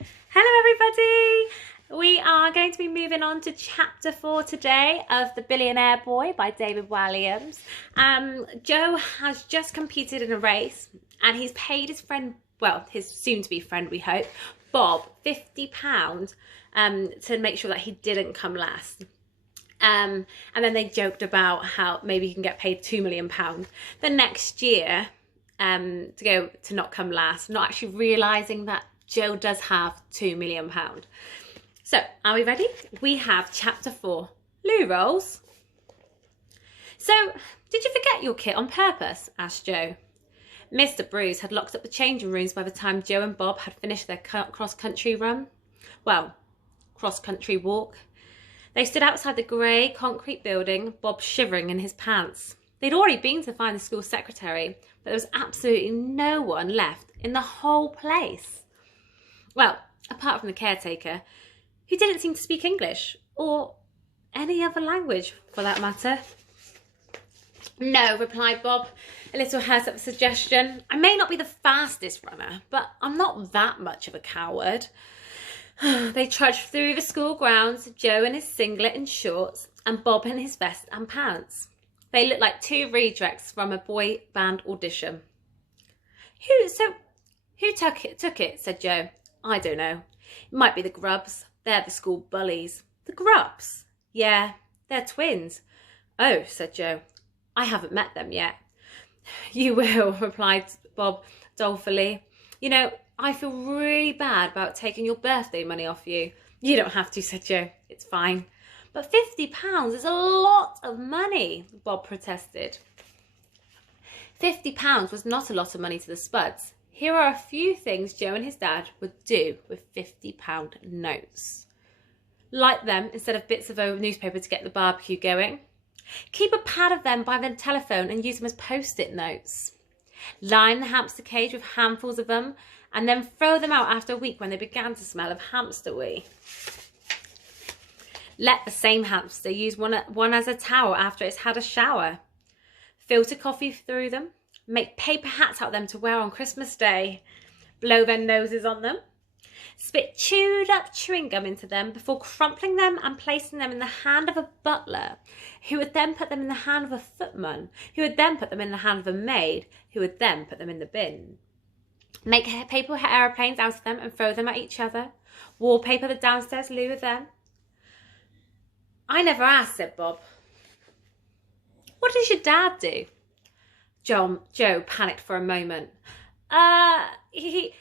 Hello everybody! We are going to be moving on to chapter 4 today of The Billionaire Boy by David Walliams. Joe has just competed in a race and he's paid his friend, well, his soon-to-be friend we hope, Bob, £50 to make sure that he didn't come last. And then they joked about how maybe he can get paid £2 million the next year to not come last, not actually realising that Joe does have £2 million. So, are we ready? We have chapter 4, loo rolls. So, did you forget your kit on purpose? Asked Joe. Mr. Bruce had locked up the changing rooms by the time Joe and Bob had finished their cross-country run. Well, cross-country walk. They stood outside the grey concrete building, Bob shivering in his pants. They'd already been to find the school secretary, but there was absolutely no one left in the whole place. Well, apart from the caretaker, who didn't seem to speak English, or any other language for that matter. No, replied Bob, a little hurt at the suggestion. I may not be the fastest runner, but I'm not that much of a coward. They trudged through the school grounds, Joe in his singlet and shorts, and Bob in his vest and pants. They looked like two rejects from a boy band audition. Who took it, said Joe. I don't know. It might be the Grubs. They're the school bullies. The Grubs? Yeah, they're twins. Oh, said Joe. I haven't met them yet. You will, replied Bob dolefully. You know, I feel really bad about taking your birthday money off you. You don't have to, said Joe. It's fine. But £50 is a lot of money, Bob protested. £50 was not a lot of money to the Spuds. Here are a few things Joe and his dad would do with £50 notes. Light them instead of bits of old newspaper to get the barbecue going. Keep a pad of them by the telephone and use them as post-it notes. Line the hamster cage with handfuls of them and then throw them out after a week when they began to smell of hamster wee. Let the same hamster use one as a towel after it's had a shower. Filter coffee through them. Make paper hats out of them to wear on Christmas Day. Blow their noses on them. Spit chewed up chewing gum into them before crumpling them and placing them in the hand of a butler, who would then put them in the hand of a footman, who would then put them in the hand of a maid, who would then put them in the bin. Make paper aeroplanes out of them and throw them at each other. Wallpaper the downstairs loo with them. I never asked, said Bob. What does your dad do? Joe panicked for a moment. He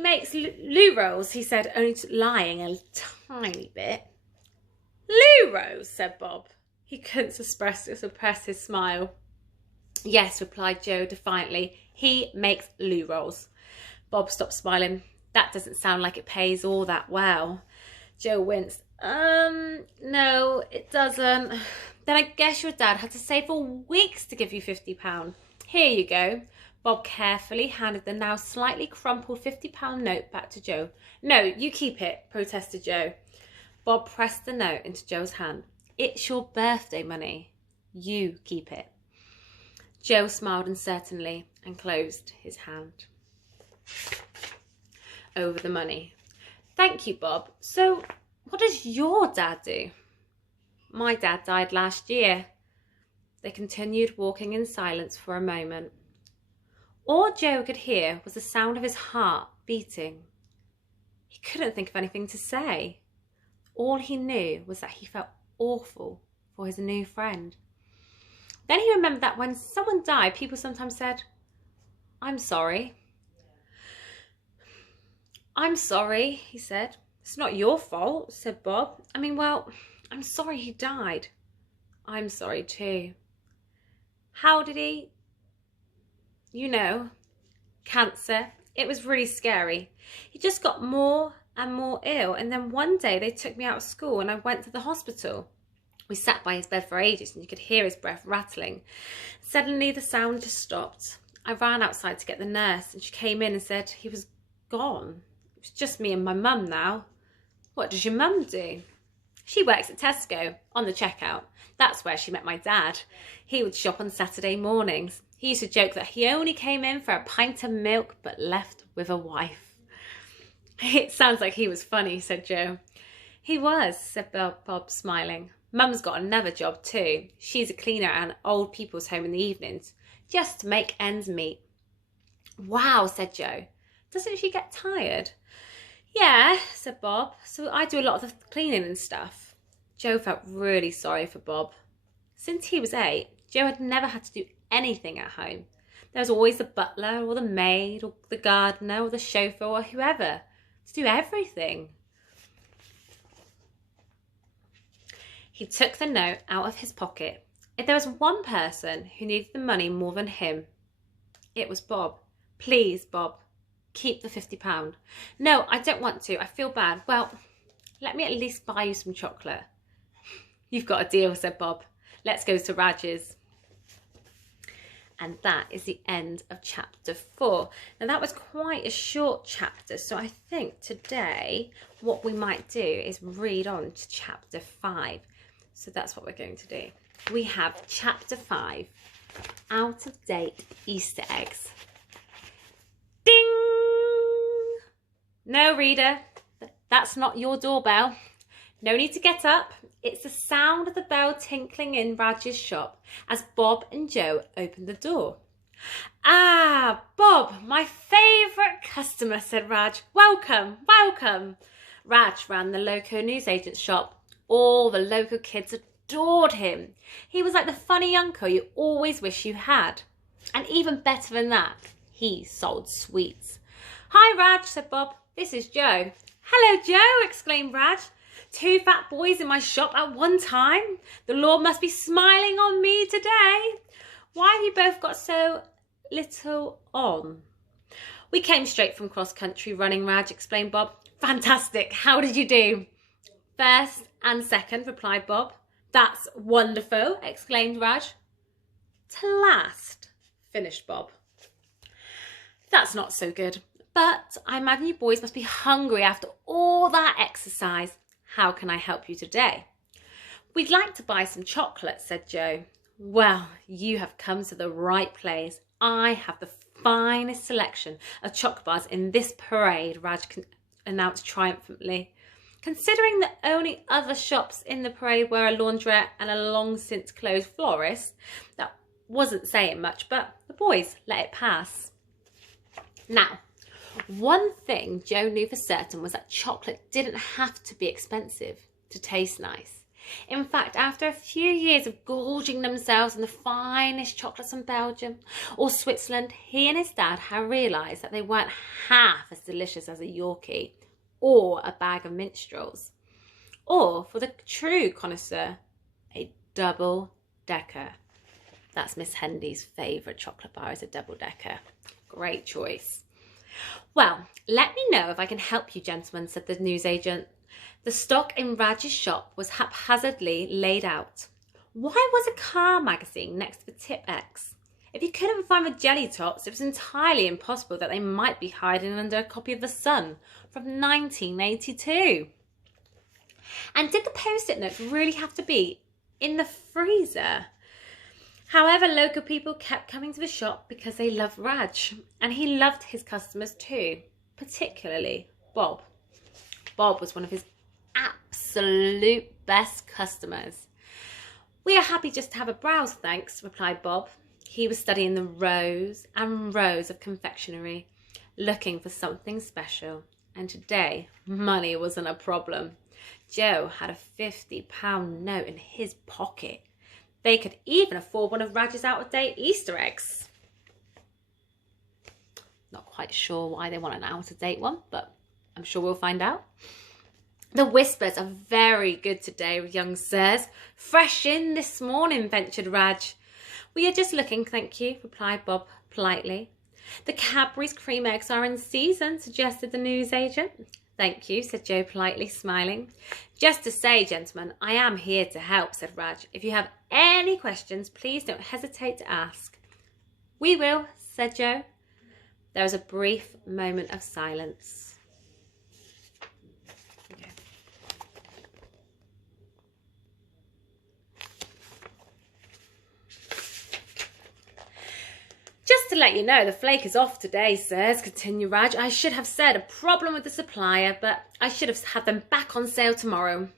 makes loo rolls, he said, only lying a tiny bit. Loo rolls, said Bob. He couldn't suppress his smile. Yes, replied Joe defiantly. He makes loo rolls. Bob stopped smiling. That doesn't sound like it pays all that well. Joe winced. No, it doesn't. Then I guess your dad had to save for weeks to give you £50. Here you go. Bob carefully handed the now slightly crumpled £50 note back to Joe. No, you keep it, protested Joe. Bob pressed the note into Joe's hand. It's your birthday money. You keep it. Joe smiled uncertainly and closed his hand over the money. Thank you, Bob. So, what does your dad do? My dad died last year. They continued walking in silence for a moment. All Joe could hear was the sound of his heart beating. He couldn't think of anything to say. All he knew was that he felt awful for his new friend. Then he remembered that when someone died, people sometimes said, I'm sorry. I'm sorry, he said. It's not your fault, said Bob. I mean, well, I'm sorry he died. I'm sorry too. How did he? You know, cancer. It was really scary. He just got more and more ill, and then one day they took me out of school and I went to the hospital. We sat by his bed for ages and you could hear his breath rattling. Suddenly the sound just stopped. I ran outside to get the nurse and she came in and said he was gone. It was just me and my mum now. What does your mum do? She works at Tesco on the checkout. That's where she met my dad. He would shop on Saturday mornings. He used to joke that he only came in for a pint of milk but left with a wife. It sounds like he was funny, said Joe. He was, said Bob, smiling. Mum's got another job too. She's a cleaner at an old people's home in the evenings, just to make ends meet. Wow, said Joe. Doesn't she get tired? Yeah, said Bob. So I do a lot of the cleaning and stuff. Joe felt really sorry for Bob. Since he was 8, Joe had never had to do anything at home. There was always the butler or the maid or the gardener or the chauffeur or whoever to do everything. He took the note out of his pocket. If there was one person who needed the money more than him, it was Bob. Please, Bob, keep the £50. No, I don't want to. I feel bad. Well, let me at least buy you some chocolate. You've got a deal, said Bob. Let's go to Raj's. And that is the end of chapter 4. Now that was quite a short chapter, so I think today what we might do is read on to chapter 5. So that's what we're going to do. We have chapter 5, Out of Date Easter Eggs. Ding! No, reader, that's not your doorbell. No need to get up. It's the sound of the bell tinkling in Raj's shop as Bob and Joe opened the door. Ah, Bob, my favourite customer, said Raj. Welcome, welcome. Raj ran the local newsagent's shop. All the local kids adored him. He was like the funny uncle you always wish you had. And even better than that, he sold sweets. Hi, Raj, said Bob. This is Joe. Hello, Joe, exclaimed Raj. 2 fat boys in my shop at one time. The Lord must be smiling on me today. Why have you both got so little on? We came straight from cross country running, Raj, explained Bob. Fantastic. How did you do? First and second, replied Bob. That's wonderful, exclaimed Raj. To last, finished Bob. That's not so good. But I imagine you boys must be hungry after all that exercise. How can I help you today? We'd like to buy some chocolate, said Joe. Well, you have come to the right place. I have the finest selection of chocolate bars in this parade, Raj announced triumphantly. Considering the only other shops in the parade were a laundrette and a long since closed florist, that wasn't saying much, but the boys let it pass. Now, one thing Joe knew for certain was that chocolate didn't have to be expensive to taste nice. In fact, after a few years of gorging themselves on the finest chocolates from Belgium or Switzerland, he and his dad had realised that they weren't half as delicious as a Yorkie or a bag of minstrels. Or, for the true connoisseur, a double-decker. That's Miss Hendy's favourite chocolate bar, is a double-decker. Great choice. Well, let me know if I can help you, gentlemen, said the newsagent. The stock in Raj's shop was haphazardly laid out. Why was a car magazine next to the Tip-X? If you couldn't find the jelly tots, it was entirely impossible that they might be hiding under a copy of The Sun from 1982. And did the post-it notes really have to be in the freezer? However, local people kept coming to the shop because they loved Raj, and he loved his customers too, particularly Bob. Bob was one of his absolute best customers. We are happy just to have a browse, thanks, replied Bob. He was studying the rows and rows of confectionery, looking for something special, and today money wasn't a problem. Joe had a £50 note in his pocket. They could even afford one of Raj's out-of-date Easter eggs. Not quite sure why they want an out-of-date one, but I'm sure we'll find out. The whispers are very good today, young sirs. Fresh in this morning, ventured Raj. We are just looking, thank you, replied Bob politely. The Cadbury's cream eggs are in season, suggested the newsagent. Thank you, said Joe politely, smiling. Just to say, gentlemen, I am here to help, said Raj. If you have any questions, please don't hesitate to ask. We will, said Joe. There was a brief moment of silence. Okay. Just to let you know, the flake is off today, sirs, continued Raj. I should have said a problem with the supplier, but I should have had them back on sale tomorrow.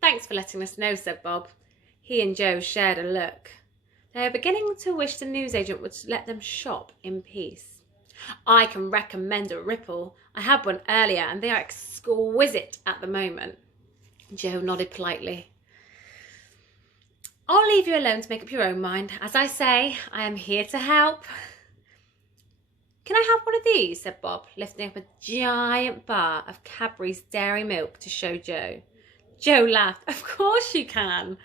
Thanks for letting us know, said Bob. He and Joe shared a look. They were beginning to wish the newsagent would let them shop in peace. I can recommend a Ripple. I had one earlier and they are exquisite at the moment. Joe nodded politely. I'll leave you alone to make up your own mind. As I say, I am here to help. Can I have one of these? Said Bob, lifting up a giant bar of Cadbury's dairy milk to show Joe. Joe laughed. Of course you can.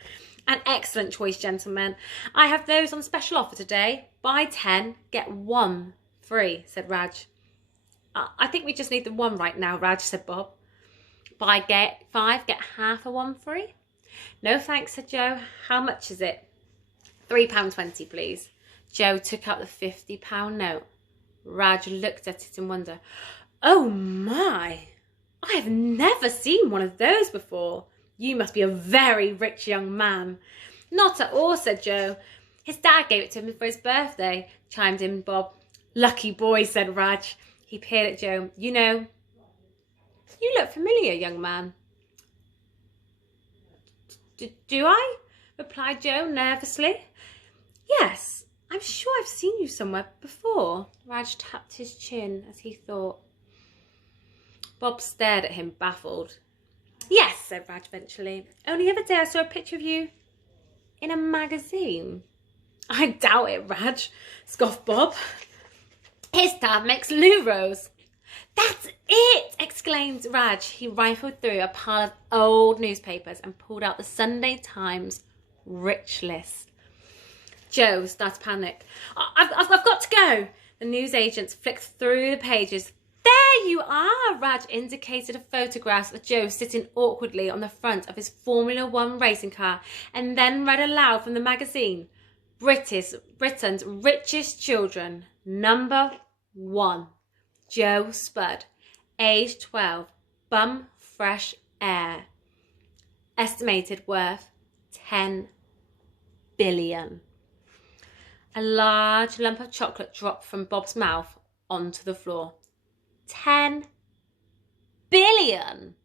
An excellent choice, gentlemen. I have those on special offer today. Buy 10, get 1 free, said Raj. I think we just need the one right now, Raj, said Bob. Buy 5, get half a 1 free. No thanks, said Joe. How much is it? £3.20, please. Joe took out the £50 note. Raj looked at it in wonder. Oh my! I have never seen one of those before. You must be a very rich young man. Not at all, said Joe. His dad gave it to him for his birthday, chimed in Bob. Lucky boy, said Raj. He peered at Joe. You know, you look familiar, young man. Do I? Replied Joe nervously. Yes, I'm sure I've seen you somewhere before. Raj tapped his chin as he thought. Bob stared at him, baffled. Yes, said Raj eventually. Only the other day I saw a picture of you in a magazine. I doubt it, Raj, scoffed Bob. His dad makes Luros. That's it, exclaimed Raj. He rifled through a pile of old newspapers and pulled out the Sunday Times Rich List. Joe started to panic. I've got to go. The newsagents flicked through the pages. There you are, Raj indicated a photograph of Joe sitting awkwardly on the front of his Formula One racing car and then read aloud from the magazine. Britain's richest children, number 1. Joe Spud, age 12, bum fresh air. Estimated worth 10 billion. A large lump of chocolate dropped from Bob's mouth onto the floor. 10 billion?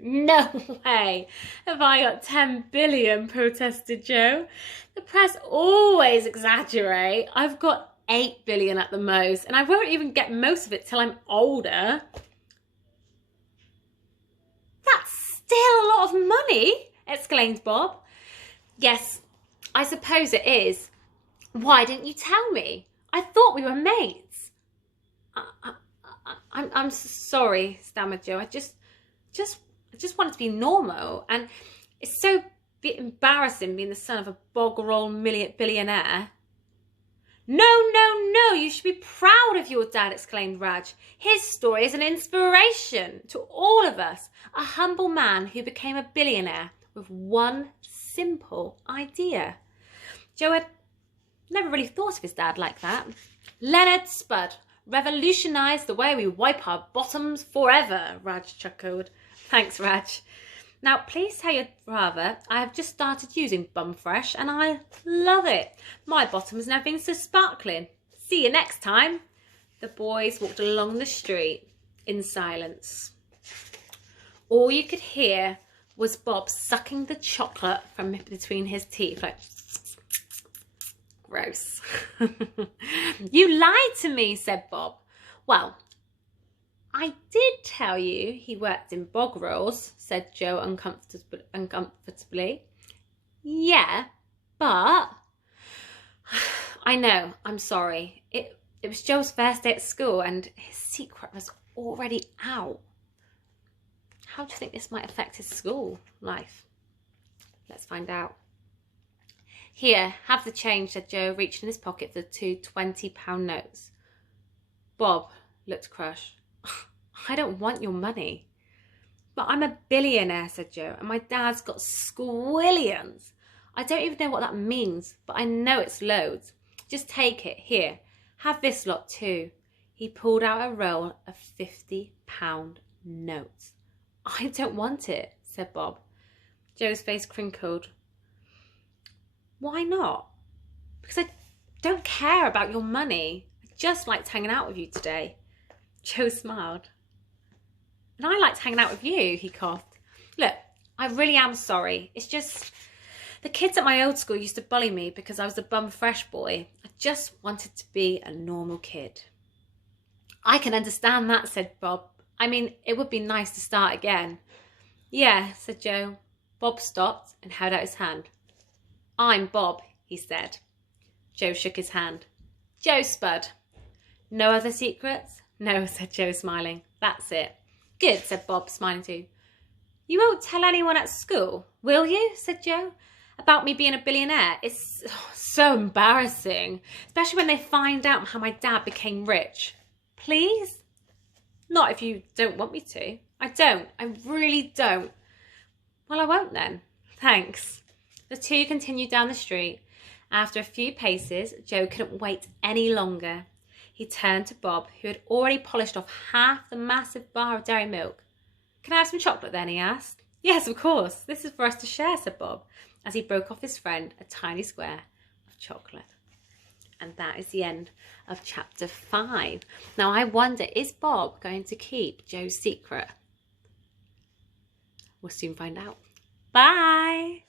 No way have I got 10 billion, protested Joe. The press always exaggerate. I've got 8 billion at the most, and I won't even get most of it till I'm older. That's still a lot of money, exclaimed Bob. Yes, I suppose it is. Why didn't you tell me? I thought we were mates. I'm sorry, stammered Joe. I just wanted to be normal, and it's so embarrassing being the son of a bog-roll billionaire. No, you should be proud of your dad, exclaimed Raj. His story is an inspiration to all of us. A humble man who became a billionaire with one simple idea. Joe had never really thought of his dad like that. Leonard Spud revolutionised the way we wipe our bottoms forever, Raj chuckled. Thanks, Raj. Now, please tell your father I have just started using Bum Fresh and I love it. My bottom's never been so sparkling. See you next time. The boys walked along the street in silence. All you could hear was Bob sucking the chocolate from between his teeth, like, gross. You lied to me, said Bob. Well, I did tell you he worked in bog rolls, said Joe uncomfortably. Yeah, but I know, I'm sorry. It was Joe's first day at school and his secret was already out. How do you think this might affect his school life? Let's find out. Here, have the change, said Joe, reaching in his pocket for the 2 £20 notes. Bob looked crushed. I don't want your money. But I'm a billionaire, said Joe, and my dad's got squillions. I don't even know what that means, but I know it's loads. Just take it. Here, have this lot too. He pulled out a roll of £50 notes. I don't want it, said Bob. Joe's face crinkled. Why not? Because don't care about your money. I just liked hanging out with you today. Joe smiled. And I liked hanging out with you, he coughed. Look, I really am sorry. It's just the kids at my old school used to bully me because I was a bum fresh boy. I just wanted to be a normal kid. I can understand that, said Bob. I mean, it would be nice to start again. Yeah, said Joe. Bob stopped and held out his hand. I'm Bob, he said. Joe shook his hand. Joe Spud. No other secrets? No, said Joe, smiling. That's it. Good, said Bob, smiling too. You won't tell anyone at school, will you? Said Joe. About me being a billionaire. It's so embarrassing, especially when they find out how my dad became rich. Please? Not if you don't want me to. I don't. I really don't. Well, I won't then. Thanks. The two continued down the street. After a few paces, Joe couldn't wait any longer. He turned to Bob, who had already polished off half the massive bar of dairy milk. Can I have some chocolate then? He asked. Yes, of course. This is for us to share, said Bob, as he broke off his friend a tiny square of chocolate. And that is the end of chapter 5. Now I wonder, is Bob going to keep Joe's secret? We'll soon find out. Bye.